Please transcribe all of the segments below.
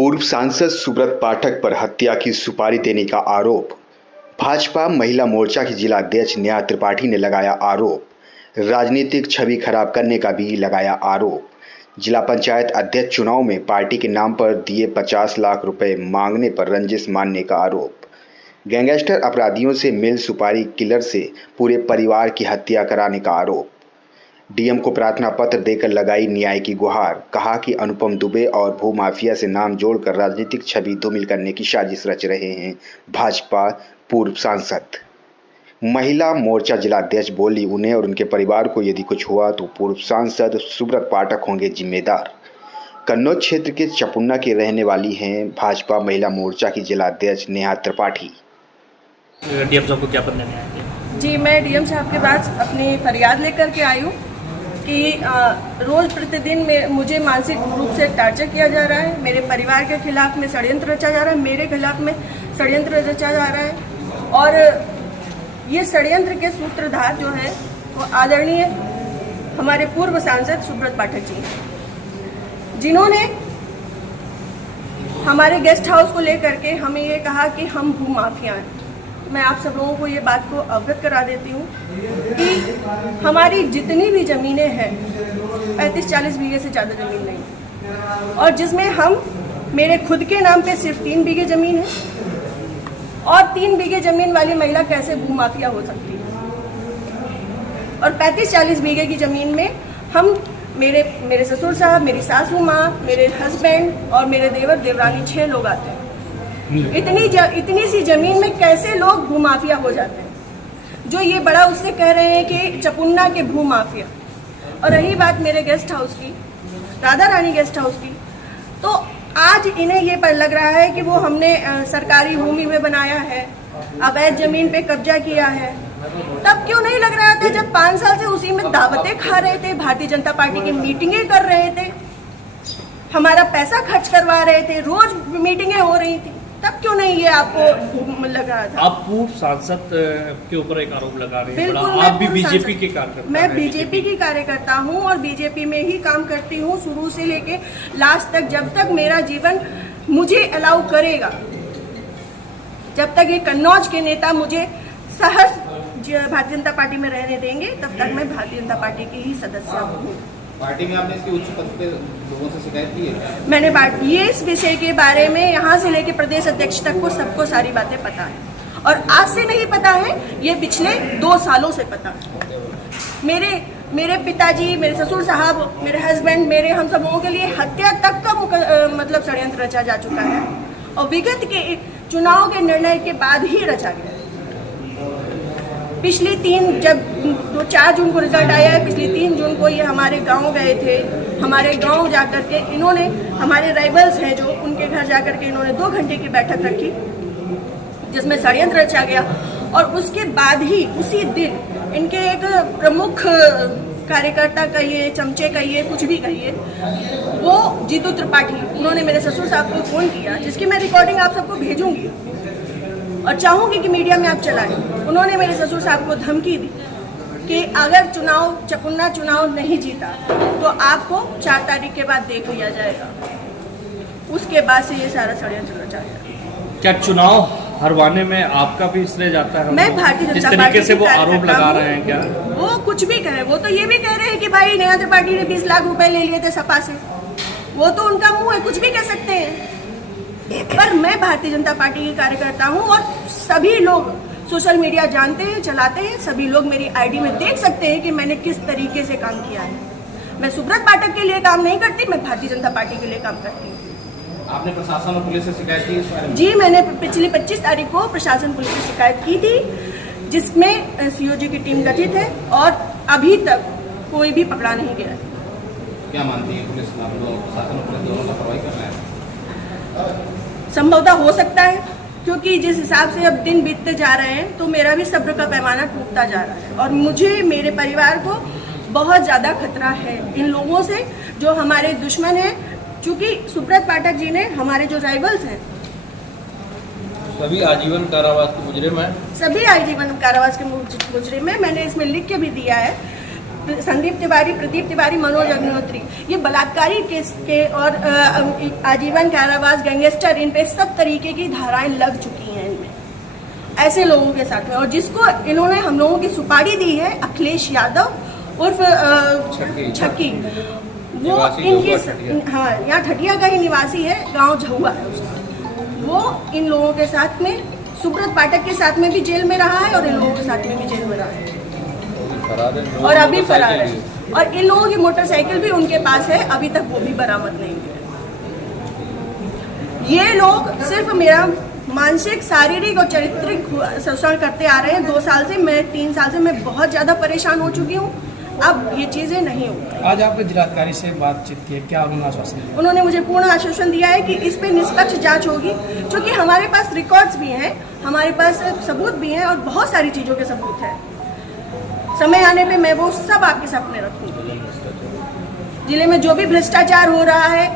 पूर्व सांसद सुब्रत पाठक पर हत्या की सुपारी देने का आरोप। भाजपा महिला मोर्चा की जिला अध्यक्ष नेहा त्रिपाठी ने लगाया आरोप। राजनीतिक छवि खराब करने का भी लगाया आरोप। जिला पंचायत अध्यक्ष चुनाव में पार्टी के नाम पर दिए 50 लाख रुपए मांगने पर रंजिश मानने का आरोप। गैंगस्टर अपराधियों से मिल सुपारी किलर से पूरे परिवार की हत्या कराने का आरोप। डीएम को प्रार्थना पत्र देकर लगाई न्याय की गुहार। कहा कि अनुपम दुबे और भूमाफिया से नाम जोड़कर राजनीतिक छवि धूमिल करने की साजिश रच रहे हैं भाजपा पूर्व सांसद। महिला मोर्चा जिला अध्यक्ष बोली, उन्हें और उनके परिवार को यदि कुछ हुआ तो पूर्व सांसद सुब्रत पाठक होंगे जिम्मेदार। कन्नौज क्षेत्र के चपुन्ना की रहने वाली हैं भाजपा महिला मोर्चा की जिला अध्यक्ष नेहा त्रिपाठी। डीएम साहब को क्या पत्र देने आए? जी, मैं डीएम साहब के पास अपनी फरियाद लेकर के आई हूँ कि रोज़ प्रतिदिन में मुझे मानसिक रूप से टार्चर किया जा रहा है। मेरे परिवार के खिलाफ में षड्यंत्र रचा जा रहा है, मेरे खिलाफ में षड्यंत्र रचा जा रहा है। और ये षड्यंत्र के सूत्रधार जो है वो आदरणीय हमारे पूर्व सांसद सुब्रत पाठक जी, जिन्होंने हमारे गेस्ट हाउस को लेकर के हमें ये कहा कि हम भूमाफिया हैं। मैं आप सब लोगों को ये बात को अवगत करा देती हूँ कि हमारी जितनी भी ज़मीनें हैं 35-40 बीघे से ज़्यादा ज़मीन नहीं, और जिसमें हम मेरे खुद के नाम पे सिर्फ 3 बीघे ज़मीन है। और 3 बीघे ज़मीन वाली महिला कैसे भूमाफिया हो सकती है? और 35-40 बीघे की ज़मीन में हम मेरे ससुर साहब, मेरी सासू माँ, मेरे हस्बैंड और मेरे देवर देवरानी 6 लोग आते हैं। इतनी सी जमीन में कैसे लोग भूमाफिया हो जाते हैं? जो ये बड़ा उससे कह रहे हैं कि चपुन्ना के भूमाफिया। और रही बात मेरे गेस्ट हाउस की, राधा रानी गेस्ट हाउस की, तो आज इन्हें ये पर लग रहा है कि वो हमने सरकारी भूमि में बनाया है, अवैध जमीन पे कब्जा किया है। तब क्यों नहीं लग रहा था जब 5 साल से उसी में दावतें खा रहे थे, भारतीय जनता पार्टी की मीटिंगें कर रहे थे, हमारा पैसा खर्च करवा रहे थे, रोज मीटिंगें हो रही थी, तब क्यों नहीं ये आपको लग रहा था? आप पूर्व सांसद के ऊपर एक आरोप लगा रहे हैं। बिल्कुल, आप भी बीजेपी के कार्यकर्ता? मैं बीजेपी की कार्यकर्ता हूँ और बीजेपी में ही काम करती हूँ शुरू से लेके लास्ट तक। जब तक मेरा जीवन मुझे अलाउ करेगा, जब तक ये कन्नौज के नेता मुझे सहर्ष भारतीय जनता पार्टी में रहने देंगे, तब तक मैं भारतीय जनता पार्टी की ही सदस्य हूँ। पार्टी में आपने इसकी उच्च पद पे लोगों से शिकायत की है? मैंने ये इस विषय के बारे में यहाँ से लेके प्रदेश अध्यक्ष तक को सबको सारी बातें पता है, और आज से नहीं पता है, ये पिछले 2 सालों से पता है। मेरे पिताजी, मेरे ससुर साहब, मेरे हस्बैंड, मेरे हम सब लोगों के लिए हत्या तक का मतलब षड्यंत्र रचा जा चुका है, और विगत के चुनाव के निर्णय के बाद ही रचा गया। पिछली 4 जून को रिजल्ट आया है, पिछली 3 जून को ये हमारे गांव गए थे। हमारे गांव जाकर के इन्होंने, हमारे राइवल्स हैं जो, उनके घर जाकर के इन्होंने 2 घंटे की बैठक रखी जिसमें षड्यंत्र रचा गया। और उसके बाद ही उसी दिन इनके एक प्रमुख कार्यकर्ता कहिए, चमचे कहिए, कुछ भी कहिए, वो जीतू त्रिपाठी, उन्होंने मेरे ससुर साहब को फ़ोन किया, जिसकी मैं रिकॉर्डिंग आप सबको भेजूंगी और चाहूंगी कि मीडिया में आप चलाएं। उन्होंने मेरे ससुर साहब को धमकी दी कि अगर चपुन्ना चुनाव नहीं जीता तो आपको 4 तारीख के बाद देख लिया जाएगा। उसके बाद से ये सारा षड्यंत्र रचा गया। क्या चुनाव हरवाने में आपका भी श्रेय जाता है? मैं भारतीय जनता पार्टी, जिस तरीके से वो आरोप लगा रहे हैं, क्या वो कुछ भी कहे? वो तो ये भी कह रहे हैं कि भाई नेहा त्रिपाठी ने 20 लाख रुपए ले लिए थे सपा से। वो तो उनका मुंह है, कुछ भी कह सकते हैं। पर मैं भारतीय जनता पार्टी की कार्यकर्ता हूं, और सभी लोग सोशल मीडिया जानते हैं, चलाते हैं, सभी लोग मेरी आईडी में देख सकते हैं कि मैंने किस तरीके से काम किया है। मैं सुब्रत पाठक के लिए काम नहीं करती, मैं भारतीय जनता पार्टी के लिए काम करती हूँ। आपने प्रशासन और पुलिस से शिकायत की इस बारे में? जी, मैंने पिछली 25 तारीख को प्रशासन पुलिस से शिकायत की थी, जिसमें सीओजी की टीम गठित है, और अभी तक कोई भी पकड़ा नहीं गया। क्या मानती है पुलिस, प्रशासन और पुलिस दोनों लापरवाही कर रहे हैं? संभवतः हो सकता है, क्योंकि जिस हिसाब से अब दिन बीतते जा रहे हैं तो मेरा भी सब्र का पैमाना टूटता जा रहा है, और मुझे, मेरे परिवार को बहुत ज़्यादा खतरा है इन लोगों से जो हमारे दुश्मन हैं। चूँकि सुब्रत पाठक जी ने, हमारे जो राइवल्स हैं, सभी आजीवन कारावास के मुजरिम हैं। सभी आजीवन कारावास के मुजरिम हैं। मैंने इसमें लिख के भी दिया है संदीप तिवारी, प्रदीप तिवारी, मनोज अग्निहोत्री, ये बलात्कारी केस के और आजीवन कारावास, गैंगस्टर, इन पे सब तरीके की धाराएं लग चुकी हैं इनमें, ऐसे लोगों के साथ में। और जिसको इन्होंने हम लोगों की सुपारी दी है, अखिलेश यादव उर्फ छक्की, वो इनके हाँ यहाँ ठटिया का ही निवासी है, गांव झहुआ है उसका। वो इन लोगों के साथ में, सुब्रत पाठक के साथ में भी जेल में रहा है और इन लोगों के साथ में भी जेल में रहा है और अभी फरार है। और इन लोगों की मोटरसाइकिल भी उनके पास है, अभी तक वो भी बरामद नहीं हुई है। ये लोग सिर्फ मेरा मानसिक, शारीरिक और चारित्रिक शोषण करते आ रहे हैं 2 साल से। मैं 3 साल से मैं बहुत ज्यादा परेशान हो चुकी हूँ। अब ये चीजें नहीं होंगी। आज आपने जिलाधिकारी से बातचीत की है, क्या उन्होंने आश्वासन दिया? उन्होंने मुझे पूर्ण आश्वासन दिया है कि इस पे निष्पक्ष जांच होगी, क्योंकि हमारे पास रिकॉर्ड्स भी हैं, हमारे पास सबूत भी हैं और बहुत सारी चीजों के सबूत हैं। समय आने पे मैं वो सब आपके सामने रखूंगी। जिले में जो भी भ्रष्टाचार हो रहा है,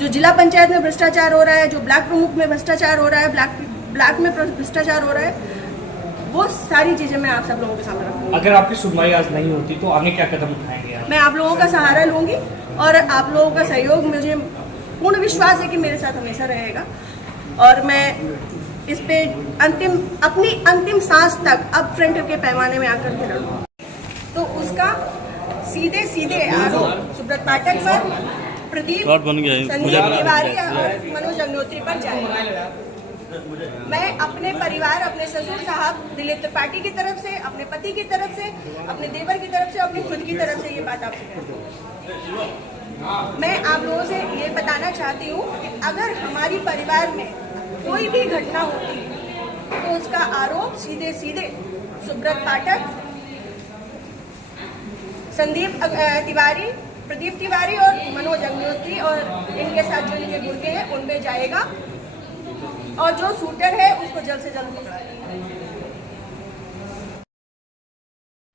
जो जिला पंचायत में भ्रष्टाचार हो रहा है, जो ब्लॉक प्रमुख में भ्रष्टाचार हो रहा है, ब्लॉक में भ्रष्टाचार हो रहा है, वो सारी चीजें मैं आप सब लोगों के सामने रखूंगी। अगर आपकी सुनवाई आज नहीं होती तो आगे क्या कदम उठाएंगे आप? मैं आप लोगों का सहारा लूंगी और आप लोगों का सहयोग, मुझे पूर्ण विश्वास है कि मेरे साथ हमेशा रहेगा। और मैं इस पे अपनी अंतिम सांस तक अब फ्रंट के पैमाने में आकर के लड़ूंगी। तो उसका सीधे सीधे आरोप सुब्रत पाठक पर, प्रदीप, संदीप तिवारी और मनोज अग्निहोत्री पर जाएगा। मैं अपने परिवार, अपने ससुर साहब दिलीप त्रिपाठी की तरफ से, अपने पति की तरफ से, अपने देवर की तरफ से, अपनी खुद की तरफ से ये बात आपसे कहती हूँ। मैं आप लोगों से ये बताना चाहती हूँ कि अगर हमारी परिवार में कोई भी घटना होती है तो उसका आरोप सीधे सीधे सुब्रत पाठक, संदीप तिवारी, प्रदीप तिवारी और मनोज अग्निहोत्री और इनके साथ जो इनके गुर्गे हैं उन पे जाएगा और जो शूटर है उसको जल्द से जल्द पकड़ा जाएगा।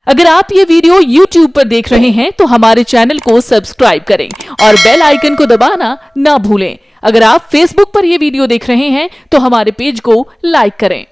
अगर आप ये वीडियो YouTube पर देख रहे हैं तो हमारे चैनल को सब्सक्राइब करें और बेल आइकन को दबाना ना भूलें। अगर आप Facebook पर ये वीडियो देख रहे हैं तो हमारे पेज को लाइक करें।